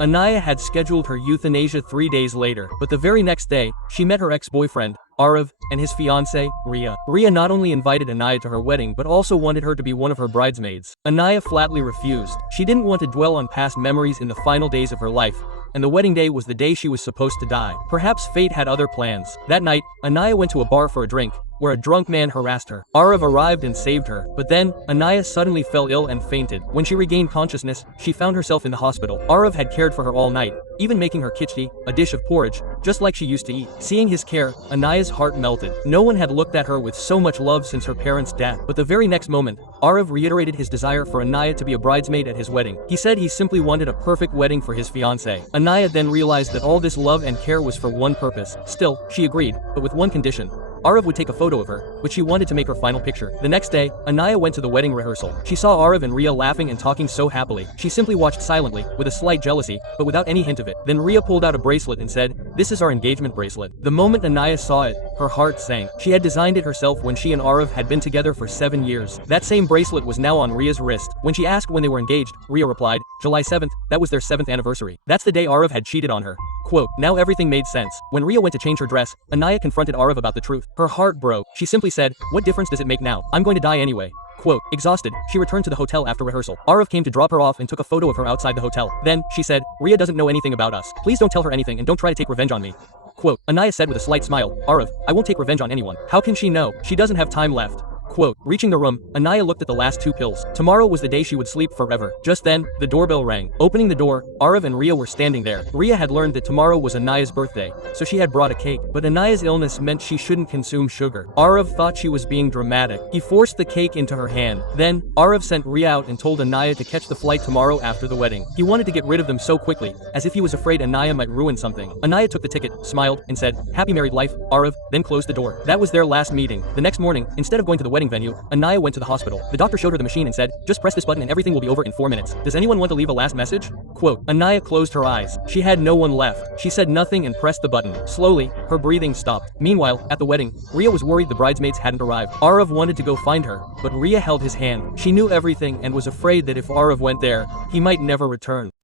Anaya had scheduled her euthanasia 3 days later, but the very next day, she met her ex-boyfriend, Arav, and his fiancée, Ria. Ria not only invited Anaya to her wedding but also wanted her to be one of her bridesmaids. Anaya flatly refused. She didn't want to dwell on past memories in the final days of her life, and the wedding day was the day she was supposed to die. Perhaps fate had other plans. That night, Anaya went to a bar for a drink, where a drunk man harassed her. Arav arrived and saved her, but then, Anaya suddenly fell ill and fainted. When she regained consciousness, she found herself in the hospital. Arav had cared for her all night, even making her khichdi, a dish of porridge, just like she used to eat. Seeing his care, Anaya's heart melted. No one had looked at her with so much love since her parents' death. But the very next moment, Arav reiterated his desire for Anaya to be a bridesmaid at his wedding. He said he simply wanted a perfect wedding for his fiancée. Anaya then realized that all this love and care was for one purpose. Still, she agreed, but with one condition. Arav would take a photo of her, which she wanted to make her final picture. The next day, Anaya went to the wedding rehearsal. She saw Arav and Ria laughing and talking so happily. She simply watched silently, with a slight jealousy, but without any hint of it. Then Ria pulled out a bracelet and said, "This is our engagement bracelet." The moment Anaya saw it, her heart sank. She had designed it herself when she and Arav had been together for 7 years. That same bracelet was now on Ria's wrist. When she asked when they were engaged, Ria replied, July 7th, that was their 7th anniversary. That's the day Arav had cheated on her. Quote, now everything made sense. When Ria went to change her dress, Anaya confronted Arav about the truth. Her heart broke. She simply said, "What difference does it make now? I'm going to die anyway." Quote, exhausted, she returned to the hotel after rehearsal. Arav came to drop her off and took a photo of her outside the hotel. Then, she said, "Ria doesn't know anything about us. Please don't tell her anything and don't try to take revenge on me." Quote, Anaya said with a slight smile, "Arav, I won't take revenge on anyone. How can she know? She doesn't have time left." Quote, reaching the room, Anaya looked at the last 2 pills. Tomorrow was the day she would sleep forever. Just then, the doorbell rang. Opening the door, Arav and Ria were standing there. Ria had learned that tomorrow was Anaya's birthday, so she had brought a cake. But Anaya's illness meant she shouldn't consume sugar. Arav thought she was being dramatic. He forced the cake into her hand. Then, Arav sent Ria out and told Anaya to catch the flight tomorrow after the wedding. He wanted to get rid of them so quickly, as if he was afraid Anaya might ruin something. Anaya took the ticket, smiled, and said, "Happy married life, Arav," then closed the door. That was their last meeting. The next morning, instead of going to the wedding venue, Anaya went to the hospital. The doctor showed her the machine and said, "Just press this button and everything will be over in 4 minutes. Does anyone want to leave a last message?" Quote, Anaya closed her eyes. She had no one left. She said nothing and pressed the button. Slowly, her breathing stopped. Meanwhile, at the wedding, Ria was worried the bridesmaids hadn't arrived. Arav wanted to go find her, but Ria held his hand. She knew everything and was afraid that if Arav went there, he might never return.